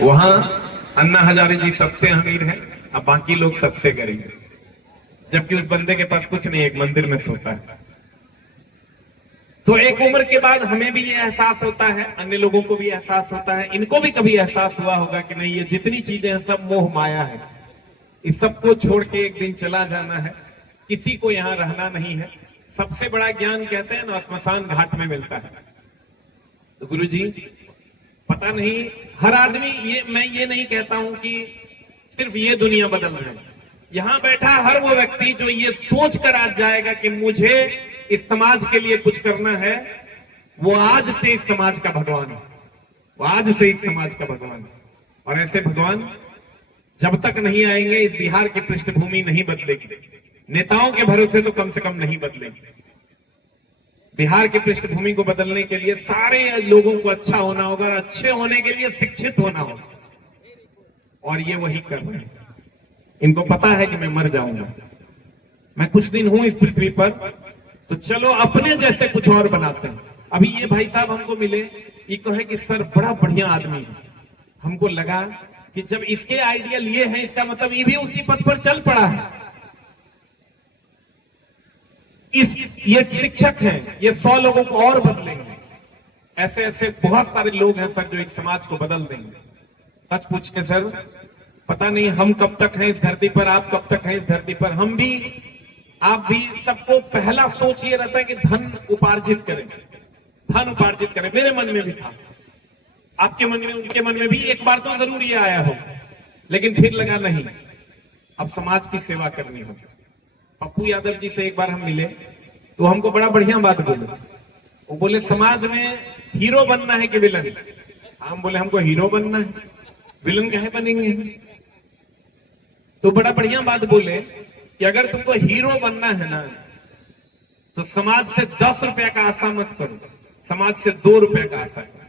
वहां अन्ना हजारे जी सबसे अमीर है, अब बाकी लोग सबसे गरीब है, जबकि उस बंदे के पास कुछ नहीं, एक मंदिर में सोता है। तो एक उम्र के बाद हमें भी ये एहसास होता है, अन्य लोगों को भी एहसास होता है, इनको भी कभी एहसास हुआ होगा कि नहीं, ये जितनी चीजें हैं सब मोह माया है, इस सबको छोड़ के एक दिन चला जाना है, किसी को यहां रहना नहीं है। सबसे बड़ा ज्ञान कहते हैं ना स्मशान घाट में मिलता है। तो गुरुजी पता नहीं, हर आदमी, मैं ये नहीं कहता हूं कि सिर्फ ये दुनिया बदल रही है, यहां बैठा हर वो व्यक्ति जो ये सोच कर आज जाएगा कि मुझे इस समाज के लिए कुछ करना है, वो आज से इस समाज का भगवान है, वो आज से इस समाज का भगवान है। और ऐसे भगवान जब तक नहीं आएंगे इस बिहार की पृष्ठभूमि नहीं बदलेगी, नेताओं के भरोसे तो कम से कम नहीं बदलेगी। बिहार की पृष्ठभूमि को बदलने के लिए सारे लोगों को अच्छा होना होगा, और अच्छे होने के लिए शिक्षित होना होगा, और ये वही कर रहे हैं। इनको पता है कि मैं मर जाऊंगा, मैं कुछ दिन हूं इस पृथ्वी पर, तो चलो अपने जैसे कुछ और बनाते हैं। अभी ये भाई साहब हमको मिले, ये कहे कि सर बड़ा बढ़िया आदमी है। हमको लगा कि जब इसके आइडियल ये है, इसका मतलब ये भी उसी पथ पर चल पड़ा है। ये शिक्षक हैं, ये 100 लोगों को और बदलेंगे। ऐसे ऐसे बहुत सारे लोग हैं सर जो एक समाज को बदल देंगे। सच पूछ के सर, पता नहीं हम कब तक हैं इस धरती पर, आप कब तक हैं इस धरती पर। हम भी, आप भी, सबको पहला सोच ये रहता है कि धन उपार्जित करें, धन उपार्जित करें। मेरे मन में भी था, आपके मन में, उनके मन में भी एक बार तो जरूर ये आया हो, लेकिन फिर लगा नहीं, अब समाज की सेवा करनी होगी। पप्पू यादव जी से एक बार हम मिले तो हमको बड़ा बढ़िया बात बोले। वो बोले समाज में हीरो बनना है कि विलन? हम बोले हमको हीरो बनना है, विलन काहे बनेंगे? तो बड़ा बढ़िया बात बोले कि अगर तुमको हीरो बनना है ना, तो समाज से 10 रुपया का आशा मत करो, समाज से 2 रुपया का आशा करो।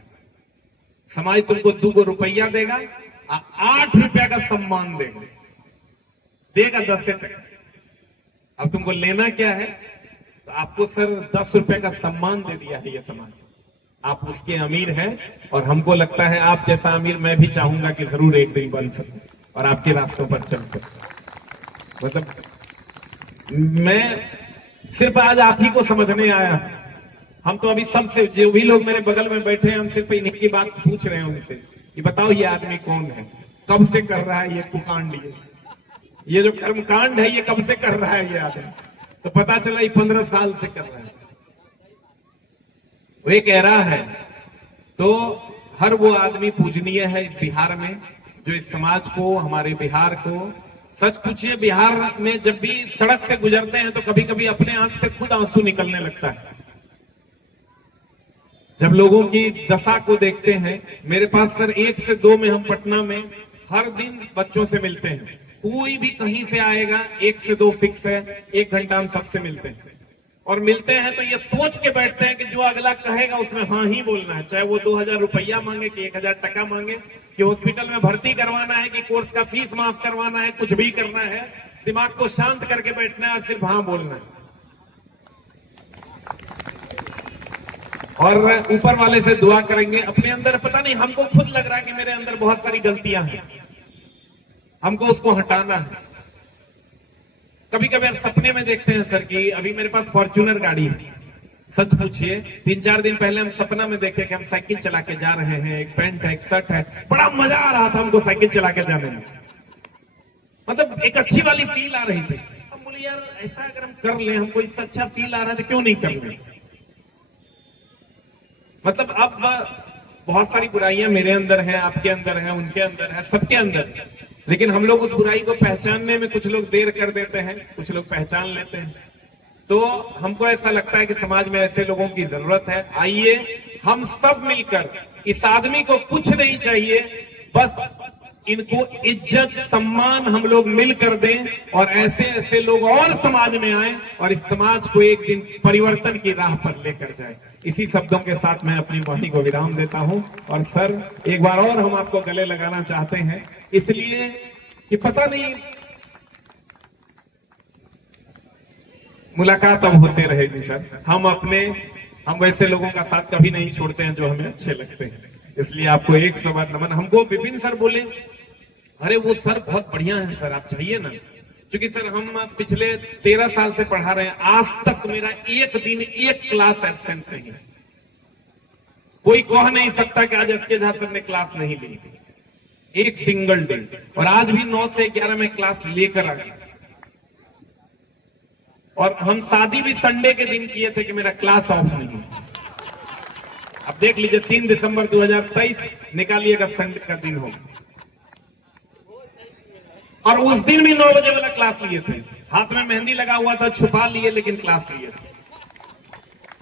समाज तुमको 2 रुपया देगा और 8 रुपया का सम्मान देगा 10 टका। अब तुमको लेना क्या है? तो आपको सर 10 रुपए का सम्मान दे दिया है ये समाज, आप उसके अमीर हैं, और हमको लगता है आप जैसा अमीर मैं भी चाहूंगा कि जरूर एक दिन बन सकूं और आपके रास्तों पर चल सकूं। मतलब मैं सिर्फ आज आप ही को समझने आया। हम तो अभी सबसे, जो भी लोग मेरे बगल में बैठे हैं, हम सिर्फ इन्हीं की बात पूछ रहे हैं उनसे कि बताओ ये आदमी कौन है, कब से कर रहा है ये कुकांड, ये जो कर्मकांड है ये कब से कर रहा है ये आदमी? तो पता चला ये 15 साल से कर रहा है। वो ये कह रहा है, तो हर वो आदमी पूजनीय है इस बिहार में, जो इस समाज को, हमारे बिहार को, सच पूछिए बिहार में जब भी सड़क से गुजरते हैं तो कभी कभी अपने आंख से खुद आंसू निकलने लगता है जब लोगों की दशा को देखते हैं। मेरे पास सर 1 से 2 में, हम पटना में हर दिन बच्चों से मिलते हैं, कोई भी कहीं से आएगा, 1 से 2 फिक्स है, 1 घंटा हम सबसे मिलते हैं। और मिलते हैं तो ये सोच के बैठते हैं कि जो अगला कहेगा उसमें हाँ ही बोलना है, चाहे वो 2000 रुपया मांगे कि 1000 टका मांगे, कि हॉस्पिटल में भर्ती करवाना है, कि कोर्स का फीस माफ करवाना है, कुछ भी करना है, दिमाग को शांत करके बैठना है और सिर्फ हाँ बोलना है। और ऊपर वाले से दुआ करेंगे। अपने अंदर पता नहीं, हमको खुद लग रहा है कि मेरे अंदर बहुत सारी गलतियां हैं, हमको उसको हटाना है। कभी कभी हम सपने में देखते हैं सर कि अभी मेरे पास फॉर्च्यूनर गाड़ी है, सच पूछिए 3-4 दिन पहले हम सपना में देखे कि हम साइकिल चला के जा रहे हैं, एक पैंट है, एक शर्ट है, बड़ा मजा आ रहा था हमको साइकिल चला के जाने में, मतलब एक अच्छी वाली फील आ रही थी। हम बोले यार ऐसा अगर हम कर लें, हमको इससे अच्छा फील आ रहा है तो क्यों नहीं कर लें? मतलब अब बहुत सारी बुराइयां मेरे अंदर हैं, आपके अंदर है, उनके अंदर है, सबके अंदर है, लेकिन हम लोग उस बुराई को पहचानने में कुछ लोग देर कर देते हैं, कुछ लोग पहचान लेते हैं। तो हमको ऐसा लगता है कि समाज में ऐसे लोगों की जरूरत है। आइए हम सब मिलकर, इस आदमी को कुछ नहीं चाहिए, बस इनको इज्जत सम्मान हम लोग मिलकर दें, और ऐसे ऐसे लोग और समाज में आए और इस समाज को एक दिन परिवर्तन की राह पर लेकर जाए। इसी शब्दों के साथ मैं अपनी वाणी को विराम देता हूं। और सर एक बार और हम आपको गले लगाना चाहते हैं, इसलिए कि पता नहीं मुलाकात अब होते रहेगी सर। हम वैसे लोगों का साथ कभी नहीं छोड़ते हैं जो हमें अच्छे लगते हैं। इसलिए आपको 100 बार नमन। हमको विपिन सर बोले, अरे वो सर बहुत बढ़िया है सर, आप चाहिए ना। क्योंकि सर हम पिछले 13 साल से पढ़ा रहे हैं, आज तक मेरा एक दिन एक क्लास एब्सेंट नहीं है। कोई कह नहीं सकता कि आज एसके झा सर ने क्लास नहीं ली, एक सिंगल डे। और आज भी 9 से 11 में क्लास लेकर आ गया। और हम शादी भी संडे के दिन किए थे कि मेरा क्लास ऑफ नहीं। अब देख लीजिए 3 दिसंबर 2023 निकालिएगा, संडे का दिन हो। और उस दिन भी 9 बजे वाला क्लास लिए थे, हाथ में मेहंदी लगा हुआ था, छुपा लिए, लेकिन क्लास लिए थे।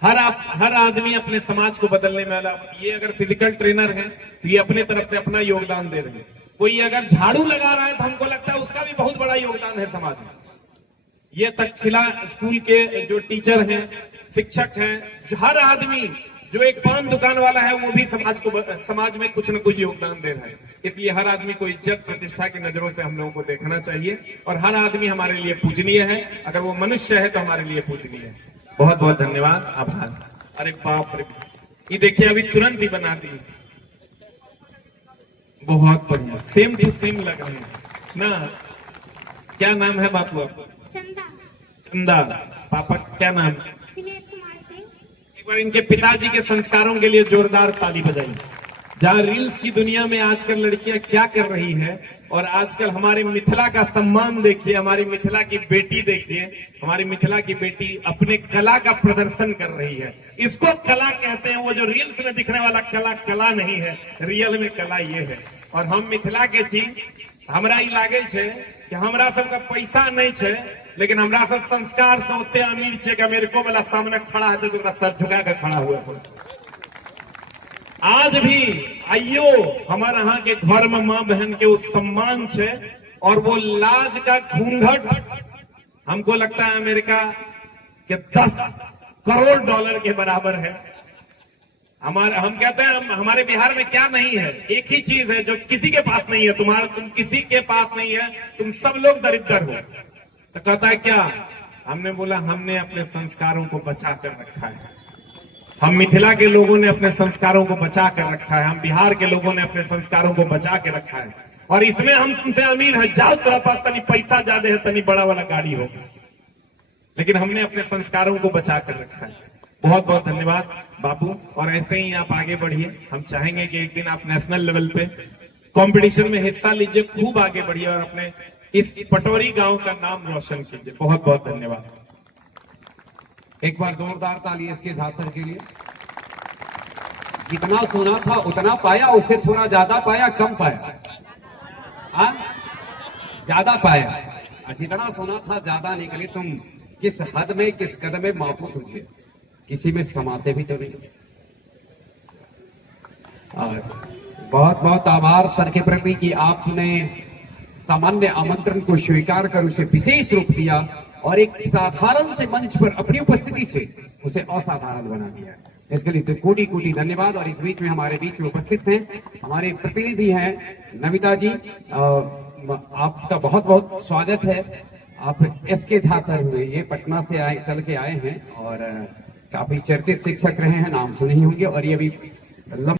हर आदमी अपने समाज को बदलने में वाला। ये अगर फिजिकल ट्रेनर है तो ये अपने तरफ से अपना योगदान दे रहे हैं। कोई अगर झाड़ू लगा रहा है तो हमको लगता है उसका भी बहुत बड़ा योगदान है समाज में। ये तक्षशिला स्कूल के जो टीचर हैं, शिक्षक हैं, हर आदमी, जो एक पान दुकान वाला है वो भी समाज में कुछ न कुछ योगदान दे रहा है। इसलिए हर आदमी को इज्जत प्रतिष्ठा की नजरों से हम लोगों को देखना चाहिए। और हर आदमी हमारे लिए पूजनीय है, अगर वो मनुष्य है तो हमारे लिए पूजनीय है। बहुत बहुत धन्यवाद, आभार। अरे बाप रे, ये देखिए अभी तुरंत ही बना दी, बहुत बढ़िया, सेम टू सेम लग रहे हैं ना। क्या नाम है बापू आपका? चंदा। चंदा। पापा क्या नाम? दिनेश कुमार सिंह। एक बार इनके पिताजी के संस्कारों के लिए जोरदार ताली बजाइए। जहाँ रील्स की दुनिया में आजकल लड़कियां क्या कर रही हैं, और आजकल हमारे मिथिला का सम्मान देखिए, हमारी मिथिला की बेटी देखिए, हमारी मिथिला की बेटी अपने कला का प्रदर्शन कर रही है। इसको कला कहते हैं। वो जो रील्स में दिखने वाला कला, कला नहीं है, रियल में कला ये है। और हम मिथिला के चीज, हमरा ई लागे छे कि हमरा सबका पैसा नहीं छे, लेकिन हमरा सब संस्कार से उतने अमीर छे कि अमेरिको वाला सामने खड़ा है तो सर झुका के खड़ा हुआ है। आज भी आइयो हमारे यहाँ के घर में माँ बहन के उस सम्मान छे, और वो लाज का घूंघट हमको लगता है अमेरिका के 10 करोड़ डॉलर के बराबर है। हम कहते हैं हमारे बिहार में क्या नहीं है, एक ही चीज है जो किसी के पास नहीं है। तुम किसी के पास नहीं है, तुम सब लोग दरिद्र हो। तो कहता है क्या? हमने बोला हमने अपने संस्कारों को बचा कर रखा है। हम मिथिला के लोगों ने अपने संस्कारों को बचा कर रखा है, हम बिहार के लोगों ने अपने संस्कारों को बचा के रखा है। और इसमें हम तुमसे अमीर है, जाओ तेरा पास तनी पैसा ज्यादा है, तनी बड़ा वाला गाड़ी हो, लेकिन हमने अपने संस्कारों को बचा कर रखा है। बहुत बहुत धन्यवाद बाबू, और ऐसे ही आप आगे बढ़िए। हम चाहेंगे कि एक दिन आप नेशनल लेवल पे कंपटीशन में हिस्सा लीजिए, खूब आगे बढ़िए और अपने इस पटोरी गांव का नाम रोशन कीजिए। बहुत बहुत धन्यवाद। एक बार जोरदार ताली इसके झा सर के लिए। जितना सुना था उतना पाया, उससे थोड़ा ज्यादा पाया, कम पाया? हाँ, ज्यादा पाया। जितना सुना था ज्यादा निकले। तुम किस हद में, किस कदम में मापो तुझे, किसी में समाते भी तो नहीं। बहुत बहुत आभार सर के प्रति कि आपने सामान्य आमंत्रण को स्वीकार कर उसे विशेष रूप दिया और एक साधारण से मंच पर अपनी उपस्थिति से उसे असाधारण बना दिया। इसके लिए तो कोटि कोटि धन्यवाद। और इस बीच में हमारे बीच में उपस्थित हैं हमारे प्रतिनिधि हैं नमिता जी, आपका बहुत बहुत स्वागत है। आप एसके झा सर हुए, ये पटना से चल के आए हैं और काफी चर्चित शिक्षक रहे हैं, नाम सुने ही होंगे। और ये भी